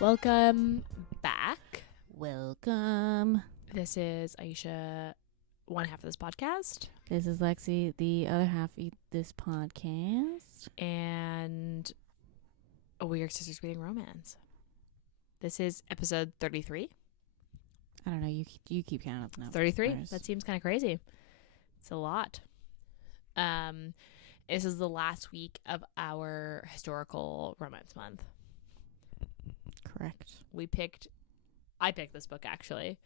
Welcome back. Welcome. This is Ayesha, one half of this podcast. This is Lexi, the other half of this podcast. And we are sisters reading romance. This is episode 33. I don't know. You keep counting up now. 33? That seems kind of crazy. It's a lot. This is the last week of our historical romance month. Correct. I picked this book, actually.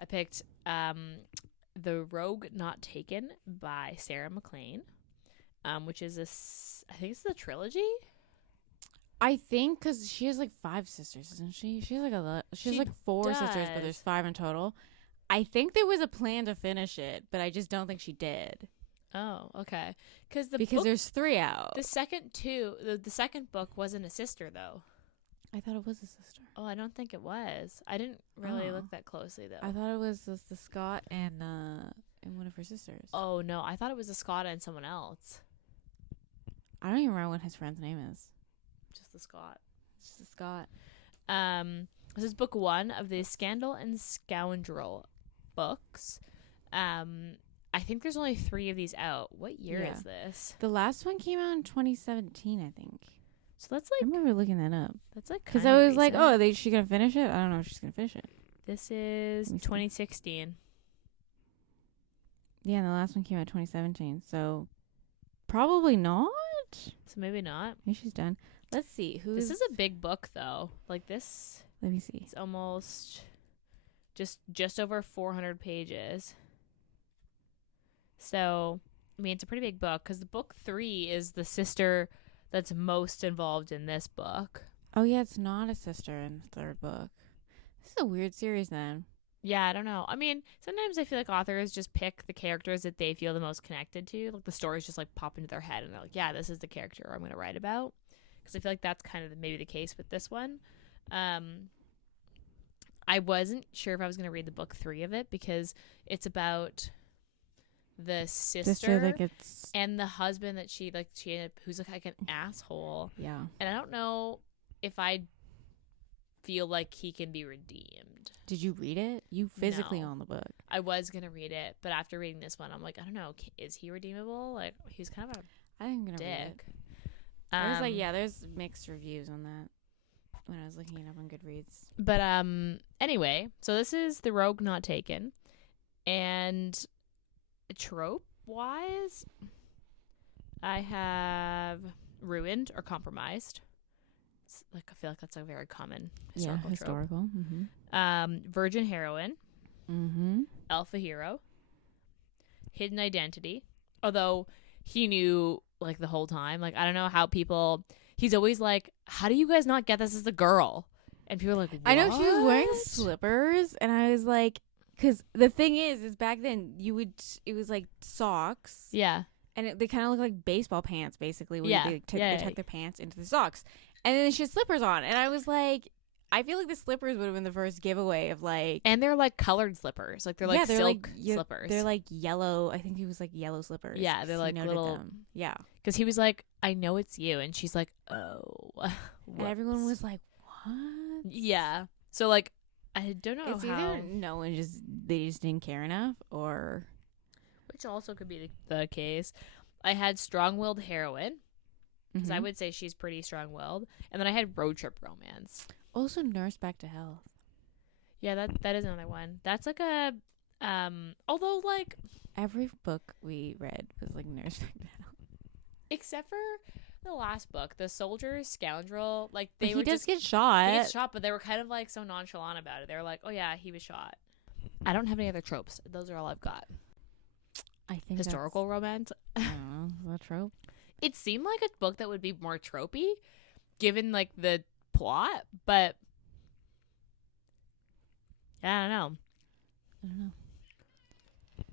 I picked The Rogue Not Taken by Sarah MacLean, which is I think it's the trilogy. I think because she has like 5 sisters, isn't she? She has like 4 sisters, but there's 5 in total. I think there was a plan to finish it, but I just don't think she did. Oh, okay. Because there's 3 out. The second book wasn't a sister, though. I thought it was a sister. Oh, I don't think it was. I didn't really look that closely, though. I thought it was the Scott and one of her sisters. Oh, no. I thought it was a Scott and someone else. I don't even remember what his friend's name is. Just the Scott. Just the Scott. This is book 1 of the Scandal and Scoundrel books. I think there's only 3 of these out. What year is this? The last one came out in 2017, I think. So that's like... I remember looking that up. That's like because I was like, oh, is she going to finish it? I don't know if she's going to finish it. This is 2016. Yeah, and the last one came out 2017. So probably not. So maybe not. Maybe she's done. Let's see. This is a big book, though. Like this... Let me see. It's almost just over 400 pages. So, I mean, it's a pretty big book because the book 3 is the sister that's most involved in this book. Oh, yeah, it's not a sister in the 3rd book. This is a weird series then. Yeah, I don't know. I mean, sometimes I feel like authors just pick the characters that they feel the most connected to. Like the stories just like pop into their head and they're like, yeah, this is the character I'm going to write about. Because I feel like that's kind of maybe the case with this one. I wasn't sure if I was going to read the book 3 of it because it's about the sister and the husband that she who's like an asshole. Yeah. And I don't know if I feel like he can be redeemed. Did you read it? You physically own the book. I was going to read it, but after reading this one, I'm like, I don't know. Is he redeemable? Like, he's kind of a I think I'm going to read it. I was like, yeah, there's mixed reviews on that when I was looking it up on Goodreads. But anyway, so this is The Rogue Not Taken. And trope-wise, I have ruined or compromised. It's like I feel like that's a very common historical trope. Mm-hmm. Virgin heroine. Mm-hmm. Alpha hero. Hidden identity. Although he knew like the whole time. Like I don't know how people. He's always like, "How do you guys not get this as a girl?" And people are like, what? I know she was wearing slippers, and I was like. Because the thing is back then it was like socks. Yeah. And they kind of look like baseball pants, basically. Where they tuck their pants into the socks. And then she had slippers on. And I was like, I feel like the slippers would have been the first giveaway of like. And they're like colored slippers. Like they're like silk slippers. They're like yellow. I think it was like yellow slippers. Yeah, they're like little. Them. Yeah. Because he was like, I know it's you. And she's like, oh. And everyone was like, what? Yeah. So like. I don't know it's either no one they just didn't care enough or which also could be the case. I had strong-willed heroine because I would say she's pretty strong-willed, and then I had road trip romance. Also Nurse Back to Health. Yeah, that is another one. That's like a although like every book we read was like Nurse Back to Health. Except for the last book, The Soldier's Scoundrel, like he does get shot. He gets shot, but they were kind of like so nonchalant about it. They were like, "Oh yeah, he was shot." I don't have any other tropes. Those are all I've got. I think historical romance. I don't know. Is that a trope? It seemed like a book that would be more tropey, given like the plot, but I don't know.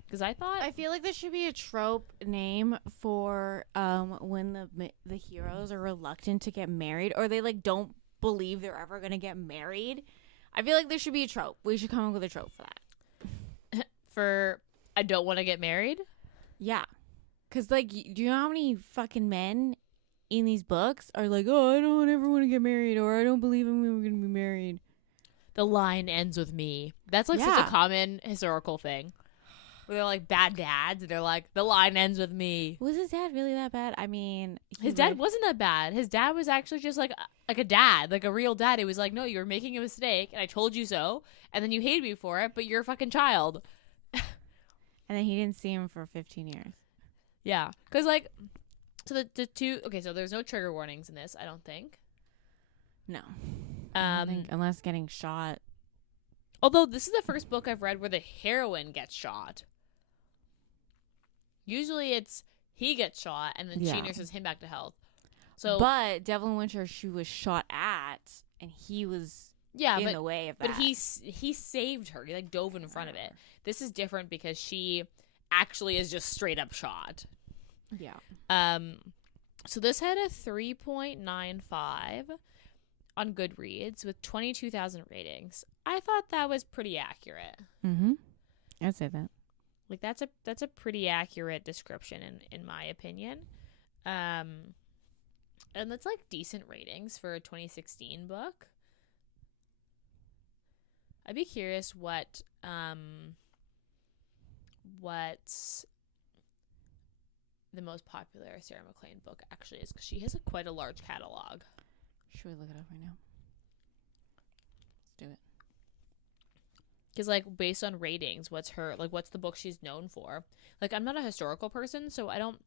Because I feel like there should be a trope name for when the heroes are reluctant to get married or they like don't believe they're ever gonna get married. I feel like there should be a trope. We should come up with a trope for that. For I don't want to get married. Yeah, because like, do you know how many fucking men in these books are like, oh, I don't ever want to get married, or I don't believe I'm ever going to be married. The line ends with me. That's like such a common historical thing. Where they're like bad dads, and they're like, the line ends with me. Was his dad really that bad? I mean, his dad wasn't that bad. His dad was actually just like a dad, like a real dad. It was like, no, you were making a mistake, and I told you so, and then you hated me for it, but you're a fucking child. And then he didn't see him for 15 years. Yeah, because like, so the two. Okay, so there's no trigger warnings in this, I don't think. No, I don't think, unless getting shot. Although this is the first book I've read where the heroine gets shot. Usually it's he gets shot and then she nurses him back to health. So, but Devil in Winter, she was shot at, and he was in the way of that. But he saved her. He like dove in front of it. This is different because she actually is just straight up shot. Yeah. So this had a 3.95 on Goodreads with 22,000 ratings. I thought that was pretty accurate. Mm-hmm. I'd say that. Like that's a pretty accurate description in my opinion. And that's like decent ratings for a 2016 book. I'd be curious what the most popular Sarah MacLean book actually is, because she has quite a large catalog. Should we look it up right now? Let's do it. Because, like, based on ratings, what's the book she's known for? Like, I'm not a historical person, so I don't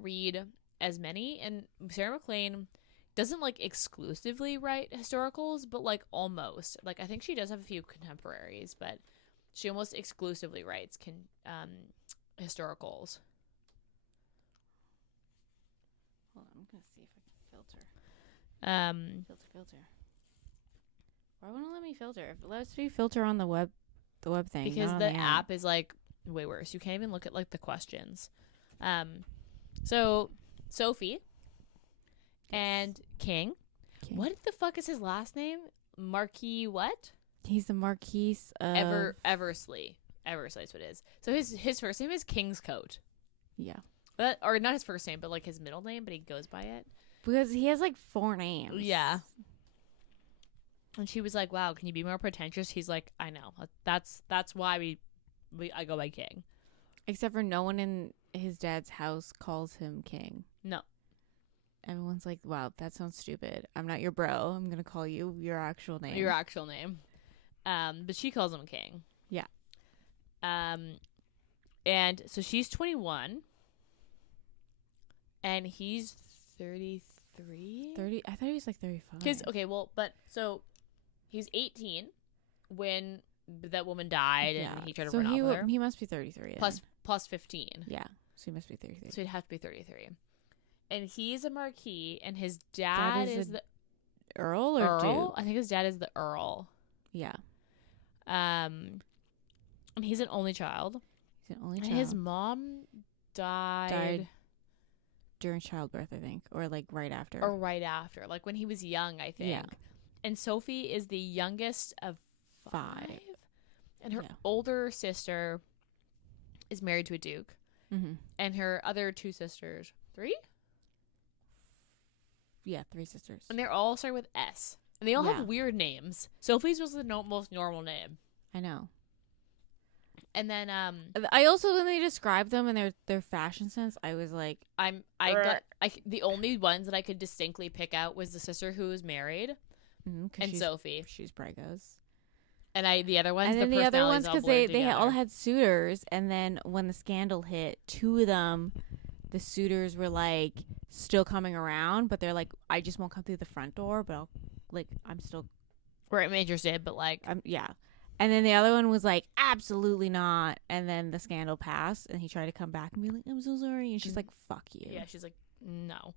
read as many. And Sarah MacLean doesn't, like, exclusively write historicals, but, like, almost. Like, I think she does have a few contemporaries, but she almost exclusively writes historicals. Hold on, I'm going to see if I can filter. Filter. Why won't it let me filter? If it lets me filter on the web thing. Because the app is like way worse. You can't even look at like the questions. So Sophie and King. What the fuck is his last name? Marquis what? He's the Marquis of Eversley. Eversley is what it is. So his first name is Kingscote. Yeah. But or not his first name, but like his middle name, but he goes by it. Because he has like 4 names. Yeah. And she was like, "Wow, can you be more pretentious?" He's like, "I know. That's why I go by King." Except for no one in his dad's house calls him King. No. Everyone's like, "Wow, that sounds stupid. I'm not your bro. I'm gonna call you your actual name." Your actual name. But she calls him King. Yeah. And so she's 21, and he's 33. 30. I thought he was like 35. Because so he's 18 when that woman died, and he tried to run off with her. He must be 33. Plus 15. Yeah, so he must be 33. So he'd have to be 33. And he's a Marquis, and his dad is the Earl or Duke? I think his dad is the Earl. Yeah. And he's an only child. He's an only child. And his mom died during childbirth, I think, or like right after. Or right after, like when he was young, I think. Yeah. And Sophie is the youngest of 5. And her older sister is married to a duke. Mm-hmm. And her other 2 sisters, 3? Yeah, 3 sisters. And they're all start with S. And they all have weird names. Sophie's was the most normal name. I know. And then I also, when they described them and their fashion sense, I was like, the only ones that I could distinctly pick out was the sister who was married, and Sophie. She's Braggos. And the other ones, and then the other ones, because they all had suitors, and then when the scandal hit, 2 of them, the suitors were like still coming around, but they're like, I just won't come through the front door, but I'm still, I'm interested, but like, yeah. And then the other one was like, absolutely not. And then the scandal passed, and he tried to come back and be like, I'm so sorry. And she's like, fuck you. Yeah, she's like, no.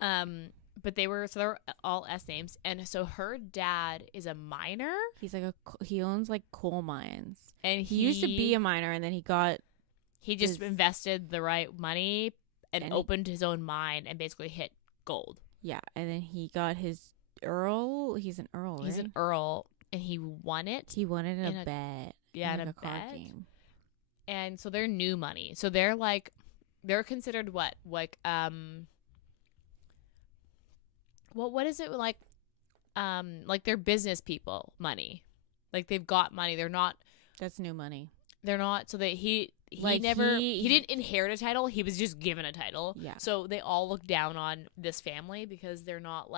But they're all S names. And so her dad is a miner. He's like he owns like coal mines. And he used to be a miner, and then he just invested the right money and opened his own mine and basically hit gold. Yeah. And then he got his Earl. He's an Earl, right? He's an Earl. And he won it. He won it in a bet. Yeah, in a bet. Game. And so they're new money. So they're considered what? Like what is it like they're business people money. Like they've got money. That's new money. They're not so that he Like, he didn't inherit a title. He was just given a title. Yeah. So they all look down on this family because they're not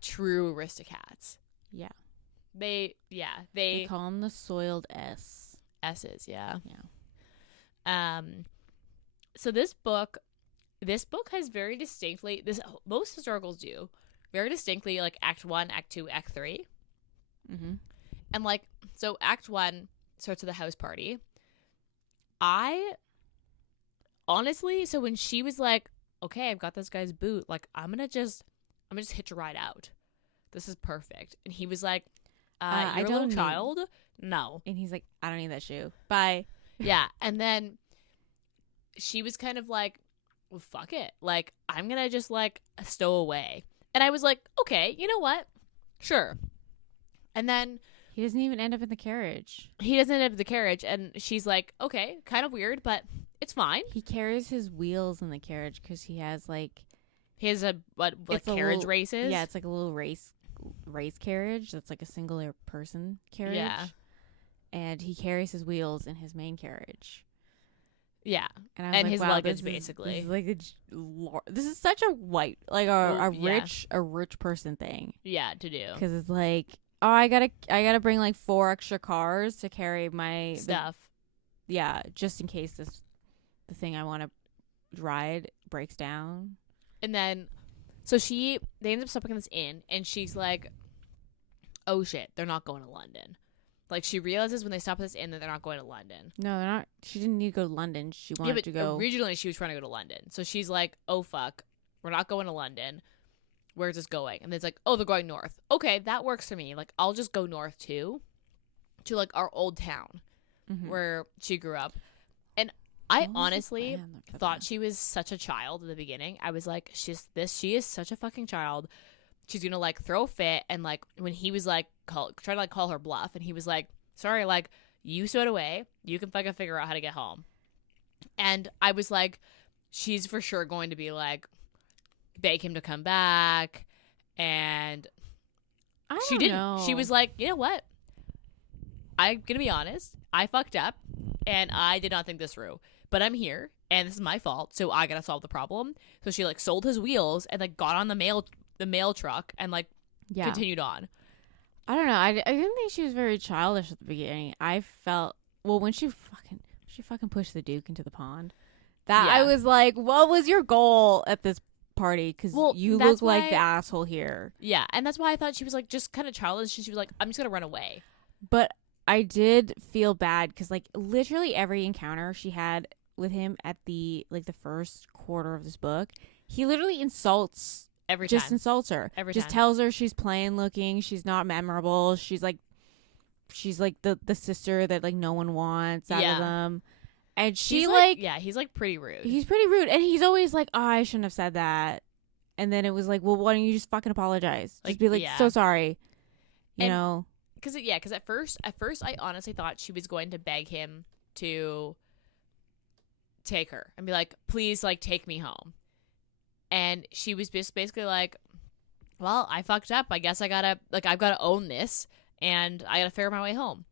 true aristocrats. Yeah. They call them the soiled S's, yeah. Yeah. So this book has very distinctly most historicals do very distinctly like Act 1, Act 2, Act 3. Mm-hmm. And like so Act 1 starts with a house party. I honestly, so when she was like, okay, I've got this guy's boot, like I'm gonna just hitch a ride out. This is perfect. And he was like, you're a little child? No. And he's like, I don't need that shoe. Bye. Yeah. And then she was kind of like, well, fuck it. Like, I'm gonna just like stow away. And I was like, okay, you know what? Sure. And then he doesn't even end up in the carriage. And she's like, okay, kind of weird, but it's fine. He carries his wheels in the carriage because he has like a carriage races. Yeah, it's like a little race carriage that's like a singular person carriage. Yeah. And he carries his wheels in his main carriage. Yeah. And I was like, his wow, luggage basically. This is like this is such a white, like a rich person thing. Yeah, to do. Because it's like, oh, I gotta bring like 4 extra cars to carry my stuff. Just in case the thing I want to ride breaks down. And then, so they end up stopping at this inn, and she's like, oh shit, they're not going to London. Like, she realizes when they stop at this inn that they're not going to London. No, they're not. She didn't need to go to London. She wanted to go. Originally, she was trying to go to London. So she's like, oh fuck, we're not going to London. Where's this going? And it's like, oh, they're going north. Okay, that works for me. Like, I'll just go north too, to like our old town where she grew up. And I honestly thought she was such a child in the beginning. I was like, she is such a fucking child. She's gonna like throw a fit. And like when he was like trying to like call her bluff, and he was like, sorry, like you stowed away, you can fucking figure out how to get home. And I was like, she's for sure going to be like beg him to come back. And she didn't know. She was like, you know what, I'm gonna be honest, I fucked up and I did not think this through, but I'm here and this is my fault, so I gotta solve the problem. So she like sold his wheels and like got on the mail truck and like continued on. I don't know. I didn't think she was very childish at the beginning. I felt, well, when she fucking pushed the Duke into the pond, I was like, what was your goal at this party? Because you look like the asshole here. Yeah, and that's why I thought she was like just kind of childish. She was like, I'm just gonna run away. But I did feel bad because like literally every encounter she had with him at the first quarter of this book, he literally insults her. Just tells her she's plain looking, she's not memorable, she's like the sister that like no one wants out of them. And he's like pretty rude. He's pretty rude, and he's always like, oh, I shouldn't have said that. And then it was like, well, why don't you just fucking apologize? Just be like, so sorry. You know? Because at first I honestly thought she was going to beg him to take her and be like, please, like, take me home. And she was just basically like, well, I fucked up. I guess I've got to own this, and I got to figure my way home.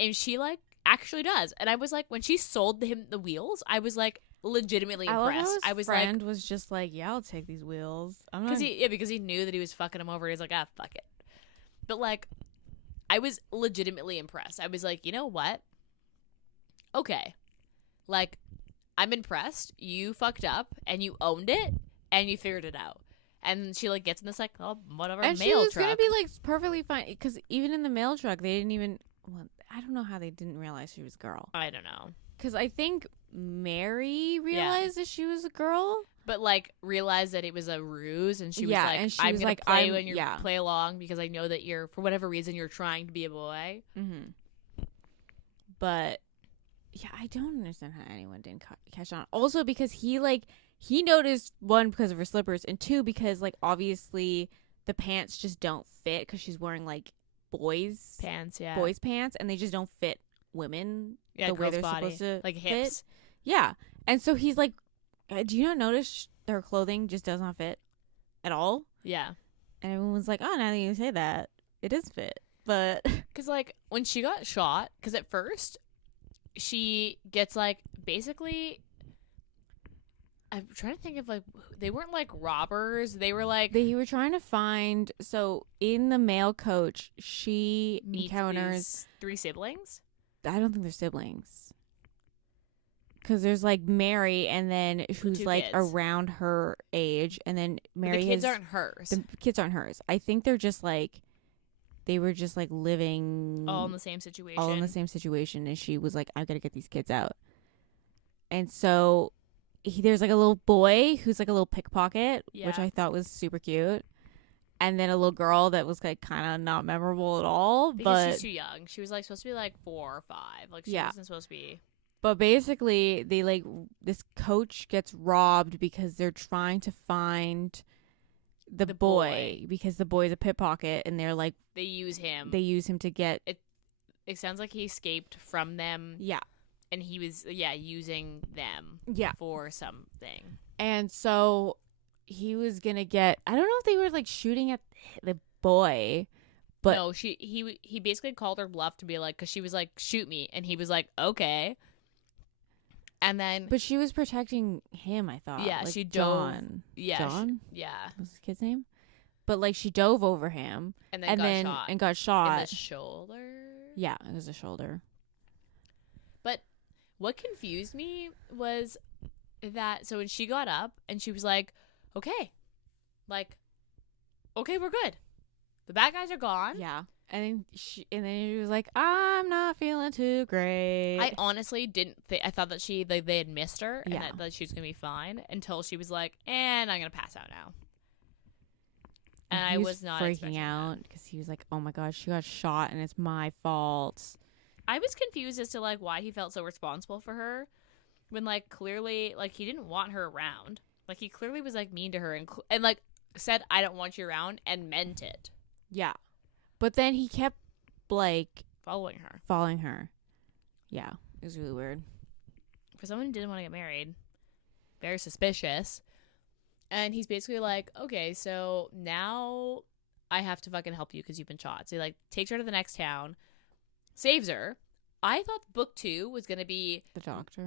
And she, like, actually does. And I was like, when she sold him the wheels, I was, like, legitimately impressed. I was friend like, was just like, yeah, I'll take these wheels. Because he knew that he was fucking him over. He's like, fuck it. But, like, I was legitimately impressed. I was like, you know what? Okay. Like, I'm impressed. You fucked up, and you owned it, and you figured it out. And she, like, gets in this, like, oh, whatever, and mail truck. And she was going to be, like, perfectly fine. Because even in the mail truck, they didn't even... Well, I don't know how they didn't realize she was a girl. I don't know. Because I think Mary realized that she was a girl. But, like, realized that it was a ruse. And she was like, and I'm going to play when you play along because I know that you're, for whatever reason, you're trying to be a boy. Mm-hmm. But, yeah, I don't understand how anyone didn't catch on. Also, because he noticed, one, because of her slippers, and two, because, like, obviously the pants just don't fit because she's wearing, like, boys' pants, and they just don't fit women the way they're supposed to, like, hips. Fit. Yeah. And so he's like, do you not notice her clothing just does not fit? at all. Yeah. And everyone was like, oh, now that you say that, it is fit. But because like when she got shot, because at first she gets like basically, I'm trying to think of like, they weren't like robbers, they were like they were trying to find, so in the male coach, she encounters these 3 siblings. I don't think they're siblings. Because there's like Mary, and then who's 2 like kids. around her age, and then Mary. But the kids aren't hers. The kids aren't hers. I think they're just like, they were just like living all in the same situation. All in the same situation, and she was like, "I've got to get these kids out." And so there's like a little boy who's like a little pickpocket, which I thought was super cute. And then a little girl that was like kind of not memorable at all, because but she's too young. She was like supposed to be like 4 or 5. Like she wasn't supposed to be. But basically, they like this coach gets robbed because they're trying to find the boy, because the boy's a pickpocket, and they're like they use him. They use him to get it. It sounds like he escaped from them. Yeah, and he was using them. Yeah, for something. And so he was gonna get. I don't know if they were like shooting at the boy. But no, he basically called her bluff to be like, because she was like, shoot me, and he was like, okay. And then, but she was protecting him, I thought. Yeah, like she John. Yeah, John. Yeah, what's his kid's name? But like she dove over him, and then got shot in the shoulder. Yeah, it was a shoulder. But what confused me was that when she got up and she was like, okay, we're good. The bad guys are gone. Yeah. And then she was like, I'm not feeling too great. I honestly didn't think. I thought that they had missed her and that she was going to be fine until she was like, and I'm going to pass out now. And I was not freaking out because he was like, oh my God, she got shot and it's my fault. I was confused as to like why he felt so responsible for her when like clearly like he didn't want her around. Like he clearly was like mean to her and like said, I don't want you around, and meant it. Yeah. But then he kept, like... Following her. Yeah. It was really weird. For someone who didn't want to get married. Very suspicious. And he's basically like, okay, so now I have to fucking help you because you've been shot. So he, like, takes her to the next town. Saves her. I thought book 2 was going to be... The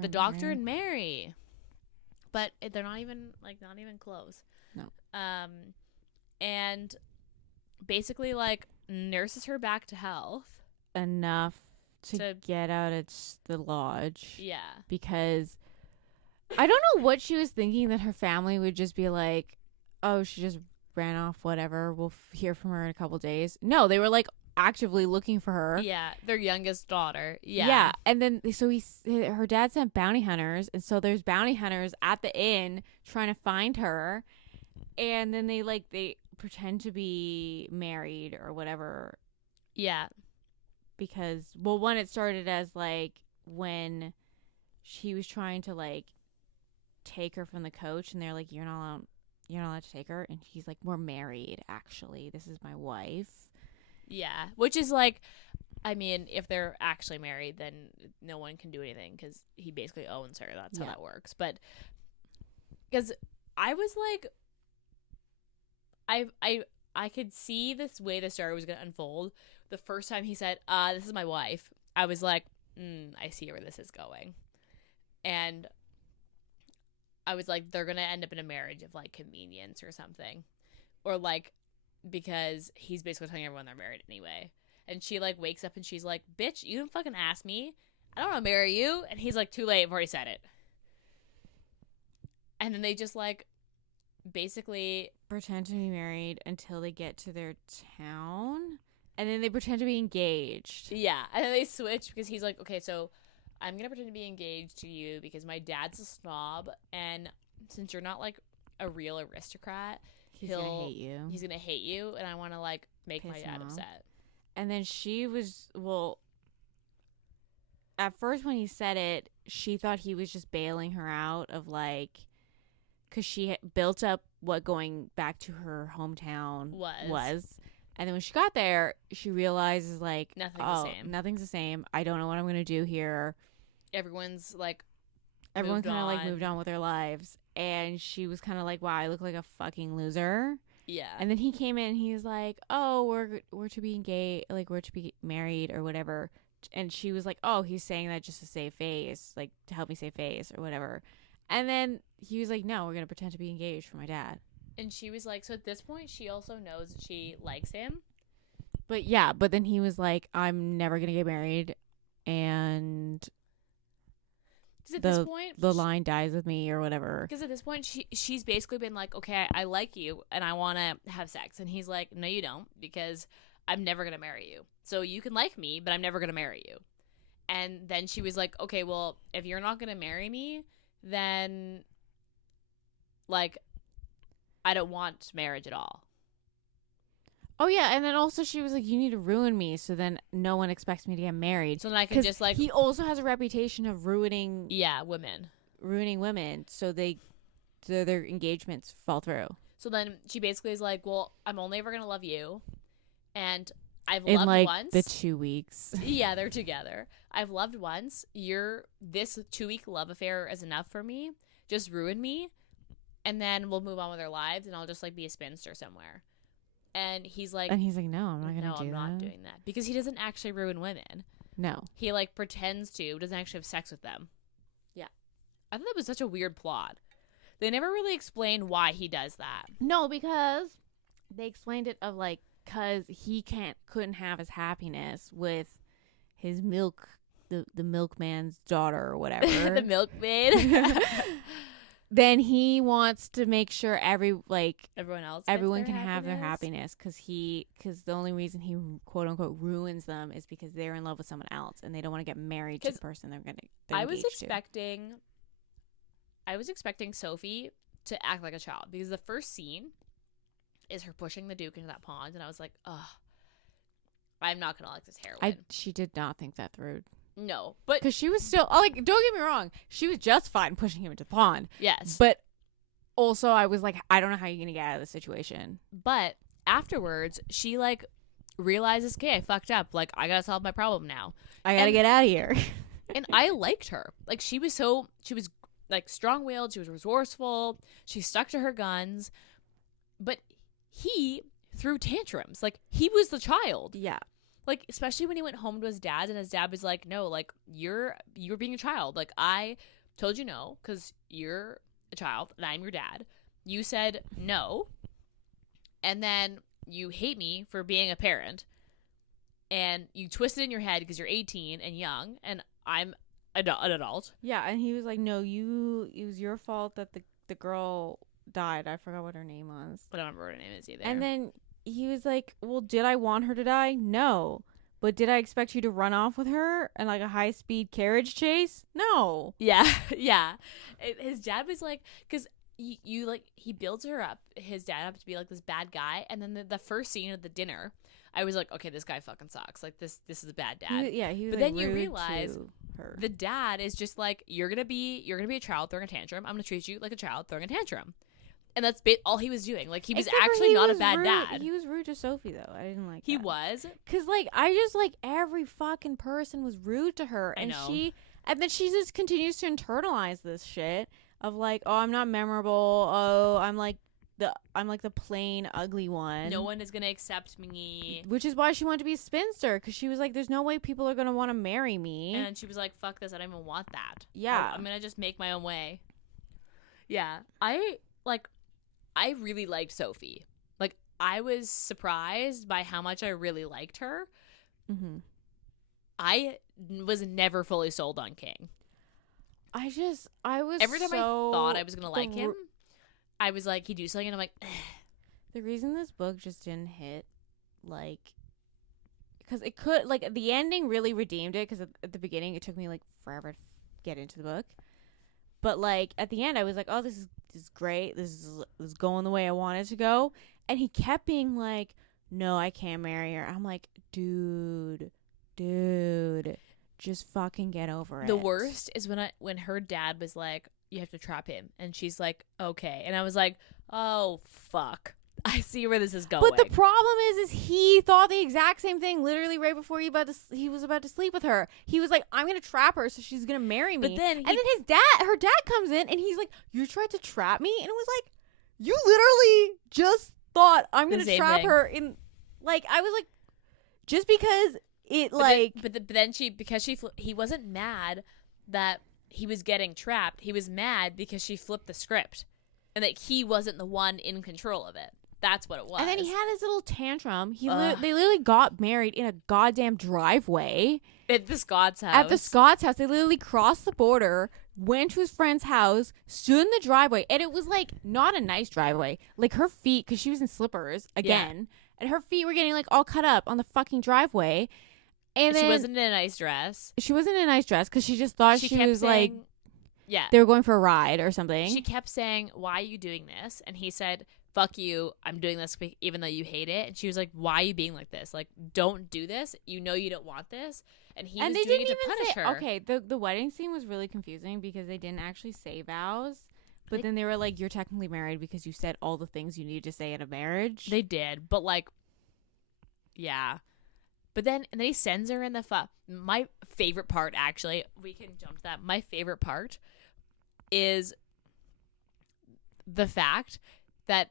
doctor and Mary. But they're not even close. No. And basically, like... nurses her back to health enough to get out at the lodge. Yeah, because I don't know what she was thinking, that her family would just be like, oh, she just ran off, whatever, we'll hear from her in a couple days. No, they were like actively looking for her. Yeah, their youngest daughter. Yeah, and then so her dad sent bounty hunters, and so there's bounty hunters at the inn trying to find her, and then they pretend to be married or whatever. Yeah. Because, well, one, it started as, like, when she was trying to, like, take her from the coach, and they're like, you're not allowed to take her. And he's like, we're married, actually. This is my wife. Yeah. Which is, like, I mean, if they're actually married, then no one can do anything because he basically owns her. That's how that works. But, because I was like... I could see this way the story was going to unfold. The first time he said, this is my wife, I was like, I see where this is going. And I was like, they're going to end up in a marriage of, like, convenience or something. Or, like, because he's basically telling everyone they're married anyway. And she, like, wakes up and she's like, bitch, you didn't fucking ask me. I don't want to marry you. And he's like, too late, I've already said it. And then they just, like... basically pretend to be married until they get to their town, and then they pretend to be engaged. Yeah, and then they switch because he's like, okay, so I'm gonna pretend to be engaged to you because my dad's a snob, and since you're not like a real aristocrat, he's gonna hate you. He's gonna hate you, and I want to like make my dad upset. And then she was, well, at first when he said it, she thought he was just bailing her out of like, because she had built up what going back to her hometown was. And then when she got there, she realizes, like, nothing's the same. I don't know what I'm going to do here. Everyone kind of, like, moved on with their lives. And she was kind of like, wow, I look like a fucking loser. Yeah. And then he came in and he's like, oh, we're to be engaged, like we're to be married or whatever. And she was like, oh, he's saying that just to save face, like to help me save face or whatever. And then he was like, no, we're going to pretend to be engaged for my dad. And she was like, so at this point, she also knows that she likes him. But yeah, but then he was like, I'm never going to get married. And at this point, the line dies with me or whatever. Because at this point, she's basically been like, okay, I like you and I want to have sex. And he's like, no, you don't, because I'm never going to marry you. So you can like me, but I'm never going to marry you. And then she was like, okay, well, if you're not going to marry me, then, like, I don't want marriage at all. Oh, yeah. And then also she was like, you need to ruin me. So then no one expects me to get married. So then I can just like. He also has a reputation of ruining. Yeah, women. Ruining women. So their engagements fall through. So then she basically is like, well, I'm only ever going to love you. And I've in loved like once. The 2 weeks. Yeah, they're together. I've loved once. This 2-week love affair is enough for me. Just ruin me. And then we'll move on with our lives and I'll just like be a spinster somewhere. And he's like, no, I'm not going to do that. No, I'm not doing that. Because he doesn't actually ruin women. No. He like pretends to, doesn't actually have sex with them. Yeah. I thought that was such a weird plot. They never really explained why he does that. No, because they explained it of like, because he couldn't have his happiness with his the milkman's daughter or whatever. The milkmaid. Then he wants to make sure everyone can have their happiness because the only reason he quote unquote ruins them is because they're in love with someone else and they don't want to get married to the person they're I was expecting Sophie to act like a child because the first scene is her pushing the Duke into that pond and I was like, ugh, I'm not gonna like this heroine. She did not think that through. No, but because she was still like, don't get me wrong, she was just fine pushing him into the pond. Yes, but also I was like, I don't know how you're gonna get out of this situation. But afterwards, she like realizes, okay, I fucked up. Like I gotta solve my problem now. I gotta get out of here. And I liked her. Like she was like strong-willed. She was resourceful. She stuck to her guns. But he threw tantrums. Like he was the child. Yeah. Like, especially when he went home to his dad and his dad was like, no, like, you're being a child. Like, I told you no because you're a child and I'm your dad. You said no. And then you hate me for being a parent. And you twist it in your head because you're 18 and young and I'm an adult. Yeah, and he was like, no, it was your fault that the girl died. I forgot what her name was. I don't remember what her name is either. And then he was like, well, did I want her to die? No. But did I expect you to run off with her in like a high-speed carriage chase? No. Yeah. Yeah. His dad was like, because you like, he builds her up, his dad up to be like this bad guy. And then the first scene of the dinner, I was like, okay, this guy fucking sucks. Like this is a bad dad. He was but like, then you realize the dad is just like, you're going to be a child throwing a tantrum. I'm going to treat you like a child throwing a tantrum. And that's all he was doing. Like, he was actually not a bad dad. He was rude to Sophie, though. I didn't like that. He was? Because, like, I just, like, every fucking person was rude to her. And then she just continues to internalize this shit of, like, oh, I'm not memorable. Oh, I'm like the plain ugly one. No one is going to accept me. Which is why she wanted to be a spinster. Because she was like, there's no way people are going to want to marry me. And she was like, fuck this. I don't even want that. Yeah. I'm going to just make my own way. Yeah. I really liked Sophie. Like, I was surprised by how much I really liked her. Mm-hmm. I was never fully sold on King. I was every time I thought I was going to like him, I was like, he'd do something, and I'm like, ugh. The reason this book just didn't hit, like, because it could, like, the ending really redeemed it, because at the beginning, it took me, like, forever to get into the book. But, like, at the end, I was like, oh, this is great. This is going the way I want it to go. And he kept being like, no, I can't marry her. I'm like, dude, just fucking get over it. The worst is when her dad was like, you have to trap him. And she's like, okay. And I was like, oh, fuck. I see where this is going. But the problem is he thought the exact same thing literally right before he was about to sleep with her. He was like, I'm going to trap her so she's going to marry me. But then her dad comes in and he's like, you tried to trap me? And it was like, you literally just thought I'm The gonna same trap thing. her in. Like I was like, just because it like. But then he wasn't mad that he was getting trapped. He was mad because she flipped the script, and that he wasn't the one in control of it. That's what it was. And then he had his little tantrum. Ugh. They literally got married in a goddamn driveway. At the Scott's house. At the Scott's house. They literally crossed the border, went to his friend's house, stood in the driveway. And it was like not a nice driveway. Like her feet, because she was in slippers again. And her feet were getting like all cut up on the fucking driveway. And then she wasn't in a nice dress. She wasn't in a nice dress because she just thought she was like, yeah, they were going for a ride or something. She kept saying, "Why are you doing this?" And he said, "Fuck you, I'm doing this even though you hate it." And she was like, "Why are you being like this? Like, don't do this. You know you don't want this." And he was doing it to punish her. Okay, the wedding scene was really confusing because they didn't actually say vows. But then they were like, you're technically married because you said all the things you need to say in a marriage. They did, but like, yeah. But then he sends her in the my favorite part, actually, we can jump to that. My favorite part is the fact that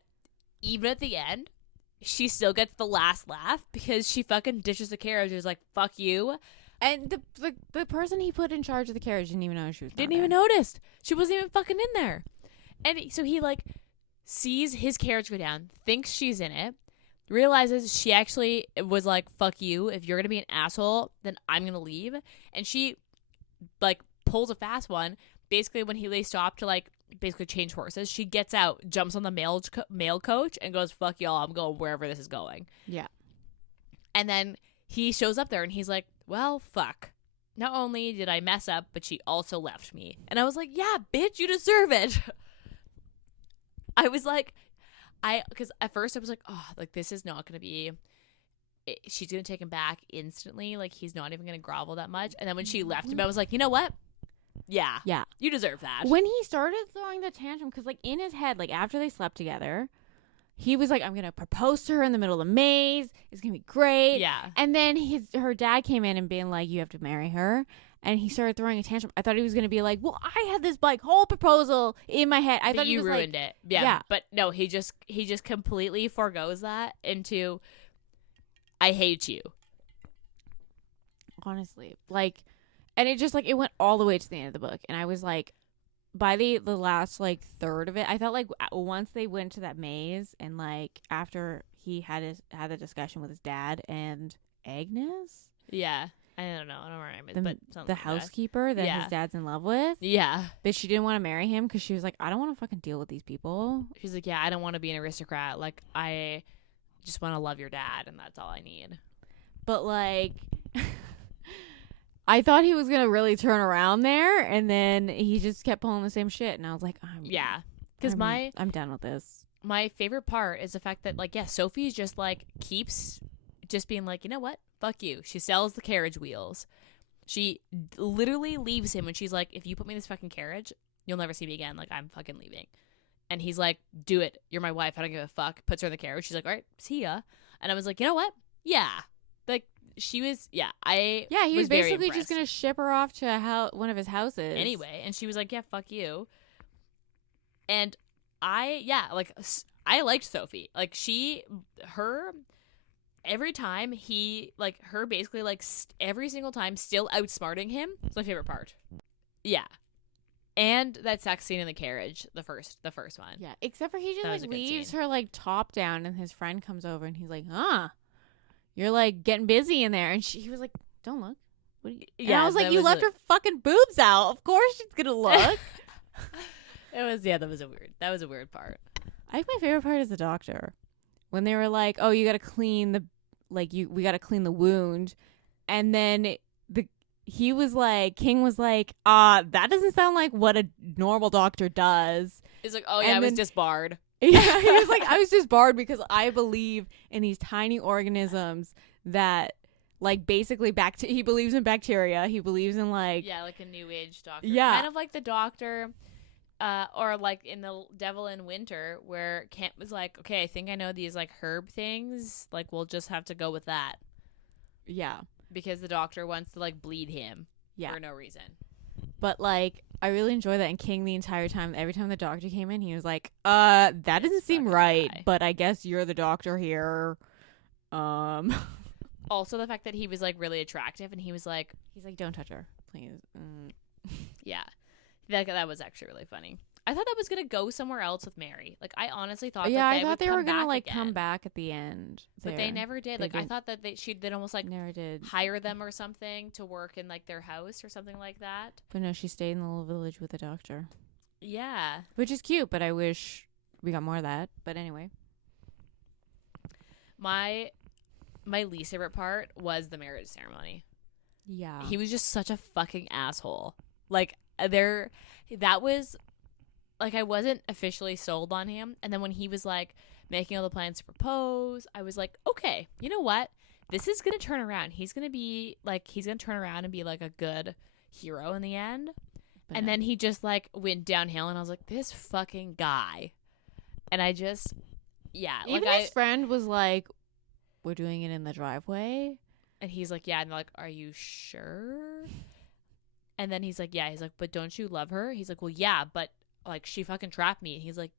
even at the end, she still gets the last laugh because she fucking ditches the carriage and is like, fuck you. And the person he put in charge of the carriage didn't even know she was Didn't even notice. She wasn't even fucking in there. And so he like sees his carriage go down, thinks she's in it, realizes she actually was like, fuck you. If you're going to be an asshole, then I'm going to leave. And she like pulls a fast one. Basically, when they stop to like basically change horses, she gets out, jumps on the mail coach and goes, fuck y'all, I'm going wherever this is going. Yeah. And then he shows up there and he's like, well, fuck. Not only did I mess up, but she also left me. And I was like, yeah, bitch, you deserve it. I was like, because at first I was like, oh, like this is not going to be, she's going to take him back instantly. Like he's not even going to grovel that much. And then when she left him, I was like, you know what? Yeah. Yeah. You deserve that. When he started throwing the tantrum, because like in his head, like after they slept together, he was like, I'm going to propose to her in the middle of the maze. It's going to be great. Yeah. And then her dad came in and being like, you have to marry her. And he started throwing a tantrum. I thought he was going to be like, well, I had this like whole proposal in my head. I thought you he was ruined like, it. Yeah. But no, he just completely forgoes that into, I hate you. Honestly. Like, and it just like, it went all the way to the end of the book. And I was like, by the last like third of it, I felt like once they went to that maze and like after he had the discussion with his dad and Agnes. Yeah. I don't know. I don't remember. But the housekeeper that his dad's in love with. Yeah. But she didn't want to marry him because she was like, I don't want to fucking deal with these people. She's like, yeah, I don't want to be an aristocrat. Like, I just want to love your dad, and that's all I need. But like, I thought he was gonna really turn around there, and then he just kept pulling the same shit, and I was like, because I'm done with this. My favorite part is the fact that like, yeah, Sophie's just like keeps just being like, you know what? Fuck you. She sells the carriage wheels. She literally leaves him when she's like, if you put me in this fucking carriage, you'll never see me again. Like, I'm fucking leaving. And he's like, do it. You're my wife. I don't give a fuck. Puts her in the carriage. She's like, all right, see ya. And I was like, you know what? Yeah. Like, she was, he was basically just going to ship her off to one of his houses. Anyway. And she was like, yeah, fuck you. And I liked Sophie. Like, every time he, like, her basically, like, every single time still outsmarting him. It's my favorite part. Yeah. And that sex scene in the carriage, the first one. Yeah, except for he just, like, leaves her, like, top down, and his friend comes over, and he's like, you're, like, getting busy in there. And he was like, don't look. What are you? And I was like, you left her fucking boobs out. Of course she's gonna look. That was a weird part. I think my favorite part is the doctor. When they were like, oh, you gotta clean we gotta clean the wound. And then King was like, that doesn't sound like what a normal doctor does. He's like, oh yeah, I was just barred. Yeah, he was like, I was just barred because I believe in these tiny organisms that, like, basically he believes in bacteria. He believes in like a new age doctor. Yeah, kind of like the doctor, or like in the Devil in Winter, where Kent was like, okay, I think I know these like herb things. Like, we'll just have to go with that. Yeah. Because the doctor wants to like bleed him for no reason. But like I really enjoy that. And King the entire time, every time the doctor came in, he was like, that doesn't seem fucking right, guy. but I guess you're the doctor here. Also, the fact that he was like really attractive, and he was like, He's like, don't touch her, please. yeah, that was actually really funny. I thought that was gonna go somewhere else with Mary. Like, I honestly thought, Yeah, that I thought they would were gonna back like again. come back at the end, but they never did. They Like, I didn't. thought that they'd almost like Never did. hire them or something to work in like their house or something like that. But no, she stayed in the little village with the doctor, Yeah. which is cute. But I wish we got more of that. But anyway, My least favorite part was the marriage ceremony. yeah, He was just such a fucking asshole. Like, that was like, I wasn't officially sold on him. And then when he was like making all the plans to propose, I was like, okay, you know what? This is gonna turn around. He's gonna turn around and be like a good hero in the end. But And no. then he just like went downhill, and I was like, this fucking guy. And I just, yeah, Even like his friend was like, "We're doing it in the driveway." and he's like, yeah, and they're like, are you sure? And then he's like, yeah, he's like, but don't you love her? He's like, well, yeah, but like she fucking trapped me. And he's like,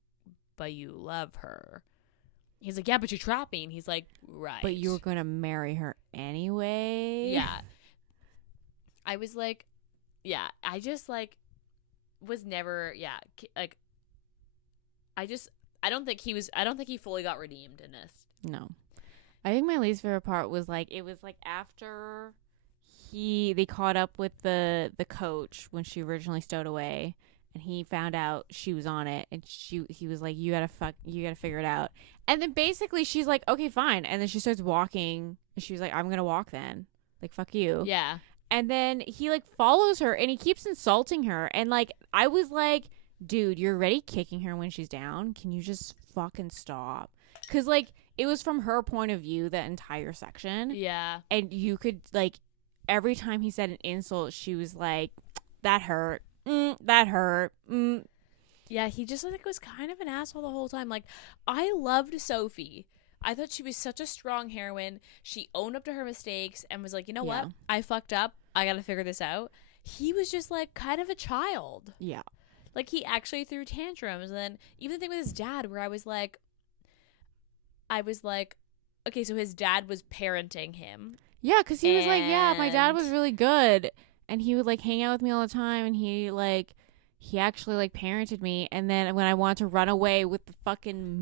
but you love her. He's like, yeah, but you trapped me. And he's like, right. But you were gonna marry her anyway. Yeah. I was like, yeah, I just like was never, yeah, like I don't think he fully got redeemed in this. No. I think my least favorite part was like it was like after they caught up with the coach when she originally stowed away, and he found out she was on it, and he was like, you gotta figure it out. And then basically she's like, okay, fine. And then she starts walking, and she was like, I'm gonna walk then, like, fuck you. Yeah. And then he like follows her, and he keeps insulting her, and like I was like, dude, you're already kicking her when she's down. Can you just fucking stop? Because like it was from her point of view, that entire section. Yeah. And you could like every time he said an insult, she was like, that hurt. That hurt. Yeah, he just like was kind of an asshole the whole time. Like, I loved Sophie. I thought she was such a strong heroine. She owned up to her mistakes and was like, you know Yeah. what? I fucked up. I got to figure this out. He was just like kind of a child. Yeah. Like, he actually threw tantrums. And then even the thing with his dad, where I was like, okay, so his dad was parenting him. Yeah, because he was like, yeah, my dad And- was really good. And he would like hang out with me all the time. And he actually like parented me. And then when I wanted to run away with the fucking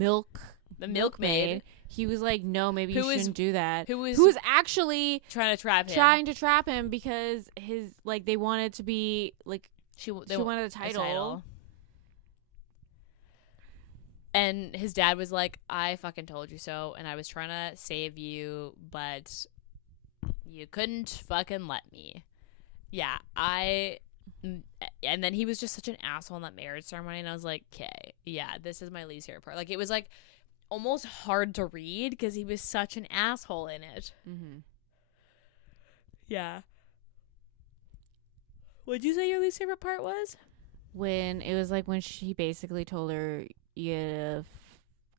The milkmaid. he was like, no, maybe Who you was- shouldn't do that. who was actually trying to trap him. trying to trap him because his like they wanted to be like She she wanted a title. And his dad was like, I fucking told you so, and I was trying to save you, but you couldn't fucking let me. Yeah, and then he was just such an asshole in that marriage ceremony, and I was like, okay, yeah, this is my least favorite part. Like, it was like almost hard to read because he was such an asshole in it. Mm-hmm. Yeah. What'd you say your least favorite part was? When it was like when she basically told her you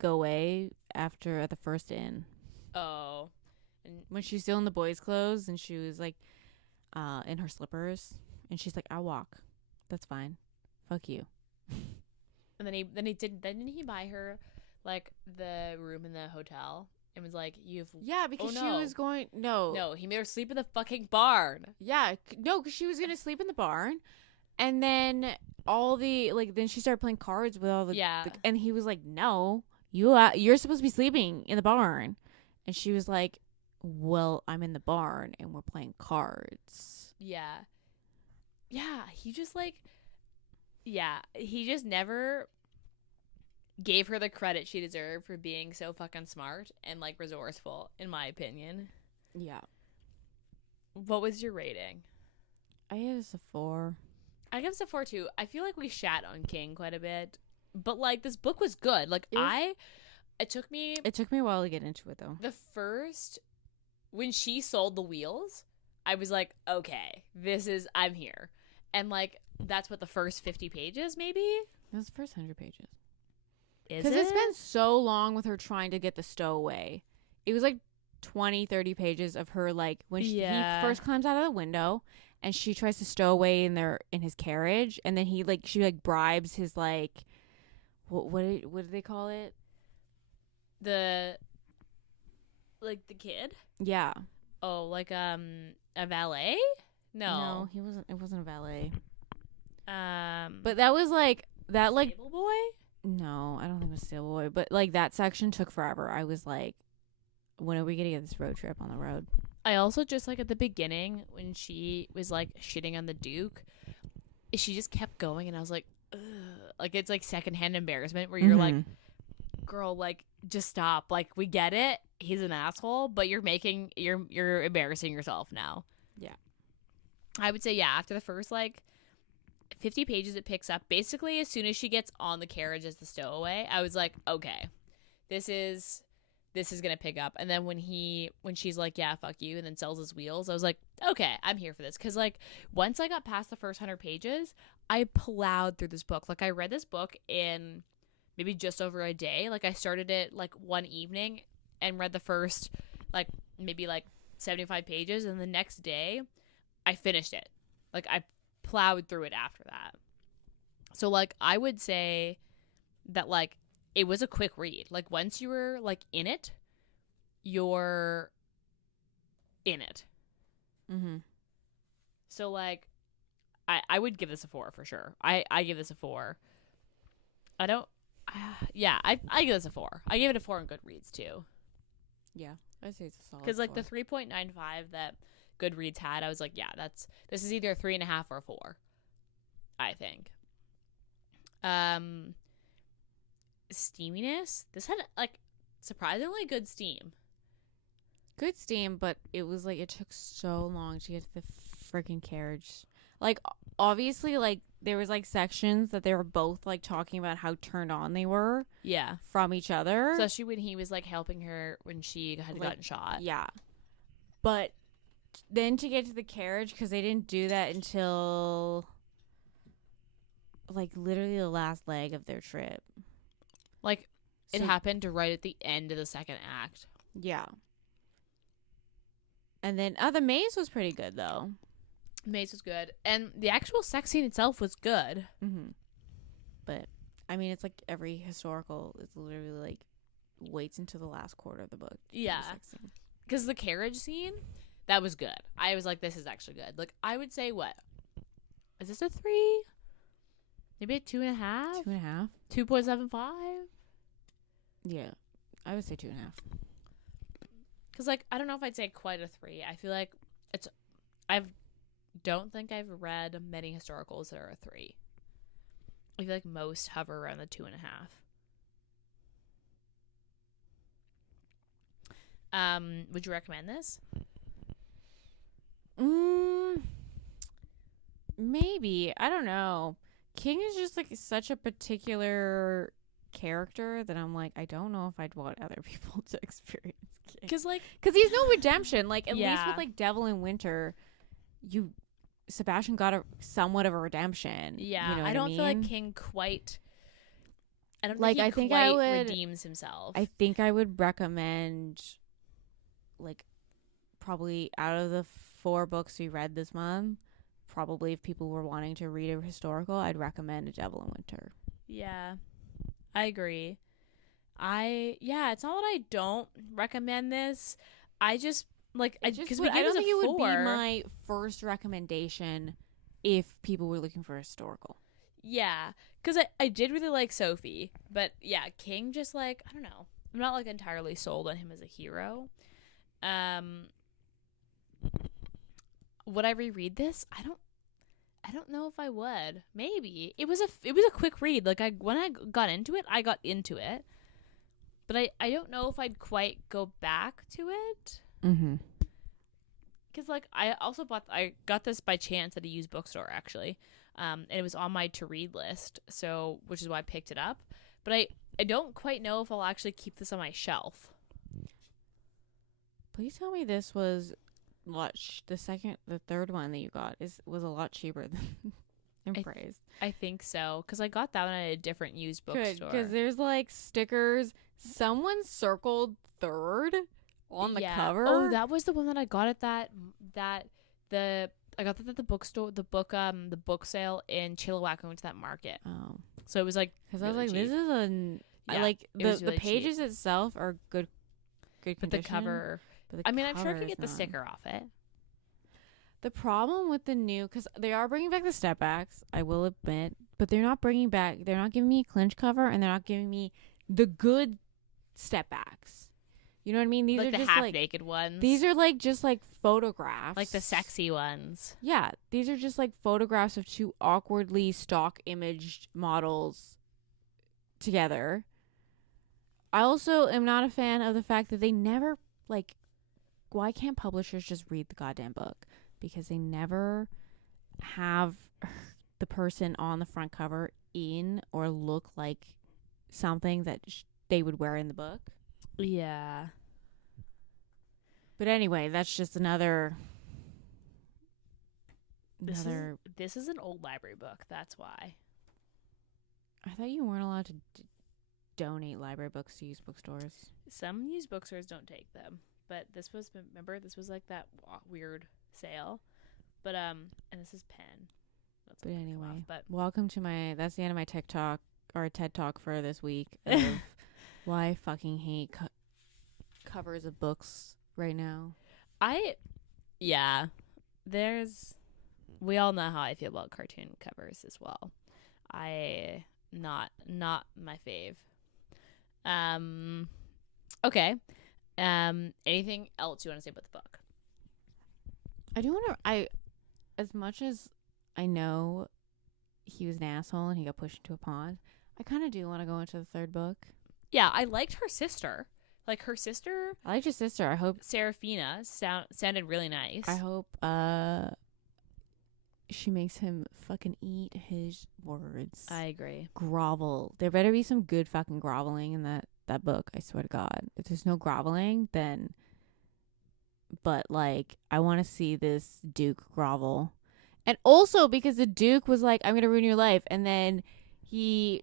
go away at the first inn. Oh. And when she's still in the boys' clothes and she was like in her slippers and she's like, I'll walk. That's fine. Fuck you. And then didn't he buy her like the room in the hotel and was like, Yeah, because Oh, she no. was going no. he made her sleep in the fucking barn. Yeah, no, because she was gonna sleep in the barn, and then then she started playing cards with all the Yeah. and he was like, no, you're supposed to be sleeping in the barn, and she was like, well, I'm in the barn and we're playing cards. Yeah. Yeah, he just never gave her the credit she deserved for being so fucking smart and like resourceful, in my opinion. Yeah, What was your rating? I gave this a 4. I give this a 4 too. I feel like we shat on King quite a bit, but like this book was good. Like it took me It took me a while to get into it though. when she sold the wheels, I was like, okay, I'm here. And like that's what the first 50 pages maybe? It was the first 100 pages. Is Because it? it's been so long with her trying to get the stowaway. It was like 20, 30 pages of her like when he Yeah. first climbs out of the window and she tries to stow away in his carriage, and then she bribes his what do they call it? The kid? Yeah. Oh, like a valet? No. He wasn't. It wasn't a valet. But that was that Stable Boy? No, I don't think it was Stable Boy. But that section took forever. I was like, when are we gonna get this road trip on the road? I also just at the beginning when she was shitting on the Duke, she just kept going, and I was like, ugh. It's secondhand embarrassment where you're like, girl, just stop. We get it. He's an asshole, but you're embarrassing yourself now. Yeah. I would say, yeah, after the first 50 pages it picks up. Basically, as soon as she gets on the carriage as the stowaway, I was like, okay, this is gonna pick up. And then when she's like, yeah, fuck you, and then sells his wheels, I was like, okay, I'm here for this. Because once I got past the first 100 pages, I plowed through this book. I read this book in maybe just over a day. I started it one evening and read the first maybe 75 pages, and the next day I finished it. I plowed through it after that. So I would say that it was a quick read. Once you were in it, you're in it. So I would give this a 4 for sure. I give this a 4. I don't I give this a 4. I gave it a 4 on Goodreads too. Yeah, I'd say it's a solid. Because the 3.95 that Goodreads had, I was like, yeah, this is either a 3.5 or a 4. I think. Steaminess. This had surprisingly good steam. Good steam, but it was it took so long to get to the freaking carriage. Obviously, there was sections that they were both talking about how turned on they were. Yeah. From each other. Especially when he was helping her when she had gotten shot. Yeah. But then to get to the carriage, because they didn't do that until literally the last leg of their trip. It happened right at the end of the second act. Yeah. And then the maze was pretty good though. Maze was good, and the actual sex scene itself was good. But I mean, it's every historical is literally waits until the last quarter of the book. Yeah, because the carriage scene, that was good. I was like, this is actually good. I would say, what is this, a 3? Maybe a 2.5. 2.5. 2.75. Yeah, I would say 2.5. Because I don't know if I'd say quite a 3. I feel don't think I've read many historicals that are a 3. I feel most hover around the 2.5. Would you recommend this? Maybe. I don't know. King is just such a particular character that I'm I don't know if I'd want other people to experience King. Because he's no redemption. At least with Devil in Winter, Sebastian got somewhat of a redemption. Yeah, you know I don't feel King quite. I don't think he quite redeems himself. I think I would recommend, probably out of the 4 books we read this month, probably if people were wanting to read a historical, I'd recommend A Devil in Winter. Yeah, I agree. It's not that I don't recommend this. I just I don't think it would be my first recommendation if people were looking for a historical. Yeah, because I did really like Sophie, but yeah, King just I don't know. I'm not entirely sold on him as a hero. Would I reread this? I don't know if I would. Maybe it was a quick read. When I got into it, but I don't know if I'd quite go back to it. Because I got this by chance at a used bookstore actually, and it was on my to read list, so which is why I picked it up. But I don't quite know if I'll actually keep this on my shelf. Please tell me this was the third one that you got was a lot cheaper than Embrace. I think so, because I got that one at a different used bookstore. Because there's stickers. Someone circled 3rd on the cover. Oh, that was the one that I got at the I got that at the bookstore, the book sale in Chilliwack. I went to that market, Oh, so it was like because I was really like, cheap. this is a Yeah, like it was the really cheap. pages itself are good But condition. the cover, But the I mean, I'm sure I cover could is get the not. sticker off it. The problem with the new, because they are bringing back the step backs, I will admit, but they're not bringing back. They're not giving me a clinch cover, and they're not giving me the good step backs. You know what I mean? These Like are the just half like naked ones. these are like just like photographs, like the sexy ones. Yeah, these are just like photographs of two awkwardly stock imaged models together. I also am not a fan of the fact that they never like. Why can't publishers just read the goddamn book? Because they never have the person on the front cover in or look like something that they would wear in the book. Yeah. But anyway, that's just another. This is an old library book. That's why. I thought you weren't allowed to donate library books to used bookstores. Some used bookstores don't take them, but this was like that weird sale. But and this is Penn. That's But anyway, but welcome to that's the end of my TikTok or TED Talk for this week of why I fucking hate covers of books right now. We all know how I feel about cartoon covers as well. Not my fave. Okay. Anything else you want to say about the book? I do want to. As much as I know he was an asshole and he got pushed into a pond, I kind of do want to go into the third book. Yeah, I liked her sister. Like her sister. I liked your sister. I hope Seraphina sounded really nice. I hope she makes him fucking eat his words. I agree. Grovel. There better be some good fucking groveling in that book. I swear to God. If there's no groveling, then. But like, I want to see this Duke grovel, and also because the Duke was like, "I'm gonna ruin your life," and then he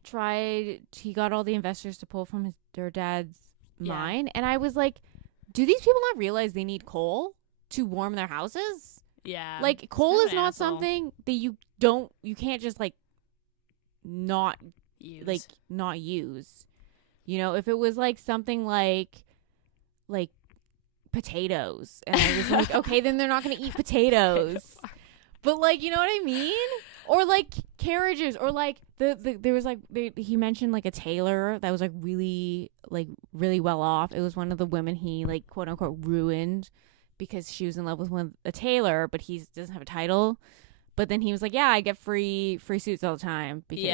got all the investors to pull from their dad's mine, and I was like, "Do these people not realize they need coal to warm their houses?" Yeah. Like coal is not asshole. something that you can't just like not use. not use. You know, if it was like something like potatoes, and I was like, okay, then they're not going to eat potatoes. But like, you know what I mean? Or like carriages, or like there was like he mentioned like a tailor that was like really well off. It was one of the women he like quote unquote ruined because she was in love with a tailor, but he doesn't have a title. But then he was like, yeah, I get free suits all the time because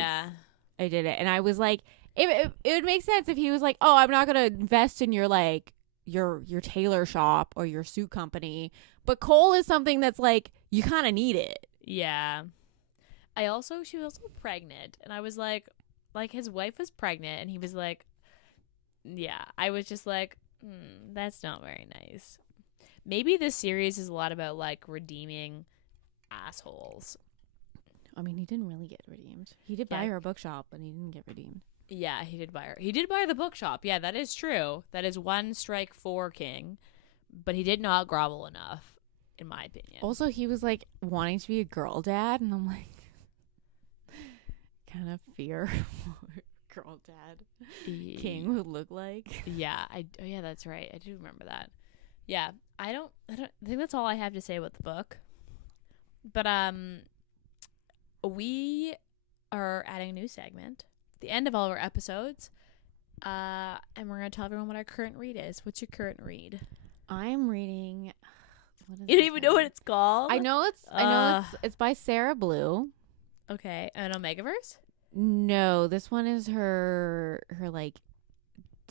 I did it. And I was like, it would make sense if he was like, oh, I'm not gonna invest in your like your tailor shop or your suit company, but coal is something that's like you kind of need it. Yeah. She was also pregnant, and I was like his wife was pregnant, and he was like, yeah. I was just like, that's not very nice. Maybe this series is a lot about like redeeming assholes. I mean, he didn't really get redeemed. He did buy her a bookshop, but he didn't get redeemed. Yeah, he did buy her. He did buy her the bookshop. Yeah, that is true. That is one strike for King, but he did not grovel enough, in my opinion. Also, he was like wanting to be a girl dad, and I'm like, kind of fear what girl dad King would look like. Yeah, yeah, that's right. I do remember that. Yeah, I think that's all I have to say about the book. But we are adding a new segment at the end of all of our episodes, and we're gonna tell everyone what our current read is. What's your current read? I'm reading. You don't even know what it's called? I know it's by Sarah Blue. Okay, an Omegaverse? No, this one is her like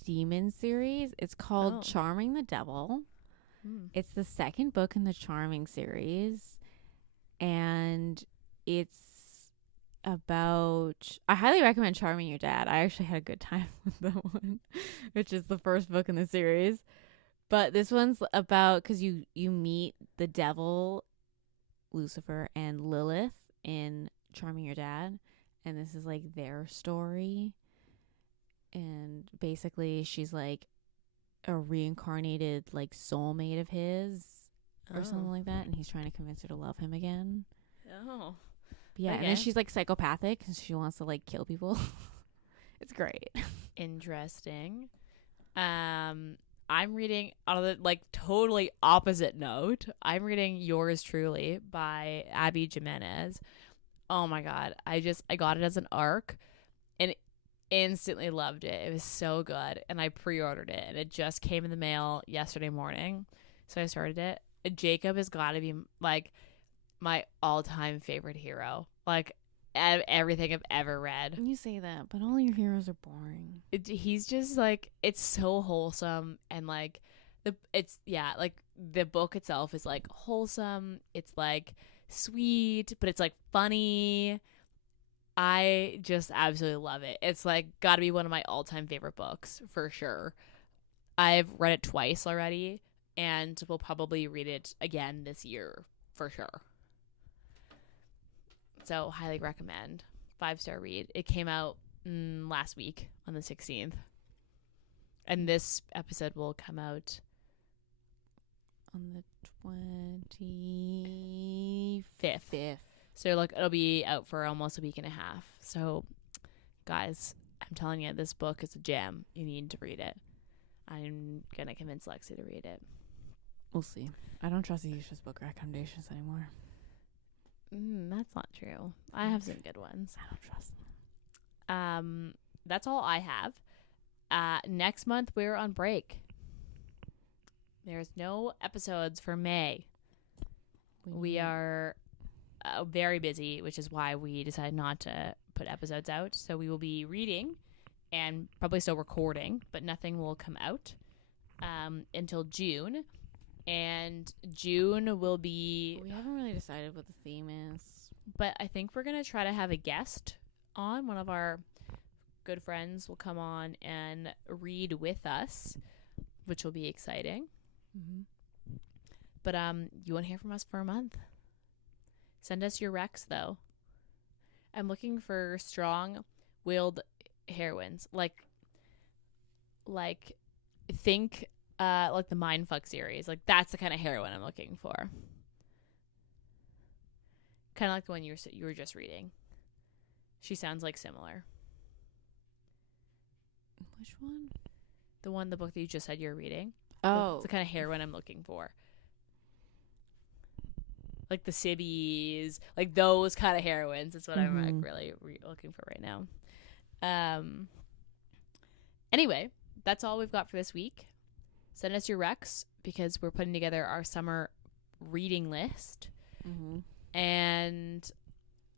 demon series. It's called Charming the Devil. It's the second book in the Charming series, and it's about. I highly recommend Charming Your Dad. I actually had a good time with that one, which is the first book in the series. But this one's about because you meet the devil, Lucifer, and Lilith in Charming Your Dad, and this is like their story. And basically, she's like a reincarnated like soulmate of his, or something like that, and he's trying to convince her to love him again. Oh. Yeah, and Okay. then she's like psychopathic and she wants to like kill people. It's great. Interesting. I'm reading on the like totally opposite note. I'm reading Yours Truly by Abby Jimenez. Oh my god. I got it as an ARC and instantly loved it. It was so good. And I pre-ordered it and it just came in the mail yesterday morning. So I started it. Jacob has got to be like my all-time favorite hero. Like everything I've ever read. You say that, but all your heroes are boring. He's just like, it's so wholesome, and like like the book itself is like wholesome. It's like sweet, but it's like funny. I just absolutely love it. It's like got to be one of my all-time favorite books for sure. I've read it twice already and will probably read it again this year for sure. So highly recommend. 5-star read. It came out last week on the 16th. And this episode will come out on the 25th. So like it'll be out for almost a week and a half. So guys, I'm telling you, this book is a gem. You need to read it. I'm going to convince Lexi to read it. We'll see. I don't trust Ayesha's book recommendations anymore. That's not true. I have some good ones. I don't trust them. That's all I have. Next month we're on break. There's no episodes for May. We are very busy, which is why we decided not to put episodes out. So we will be reading and probably still recording, but nothing will come out until June. And June will be... We haven't really decided what the theme is. But I think we're going to try to have a guest on. One of our good friends will come on and read with us, which will be exciting. Mm-hmm. But you won't hear from us for a month. Send us your recs, though. I'm looking for strong-willed heroines. Like think... like the Mindfuck series. Like, that's the kind of heroine I'm looking for. Kind of like the one you were just reading. She sounds like similar. Which one? The book that you just said you're reading. Oh. It's the kind of heroine I'm looking for. Like the Sibbies. Like those kind of heroines. That's what I'm like really looking for right now. Anyway, that's all we've got for this week. Send us your recs because we're putting together our summer reading list. Mm-hmm. And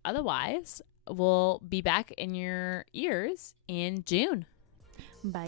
otherwise, we'll be back in your ears in June. Bye.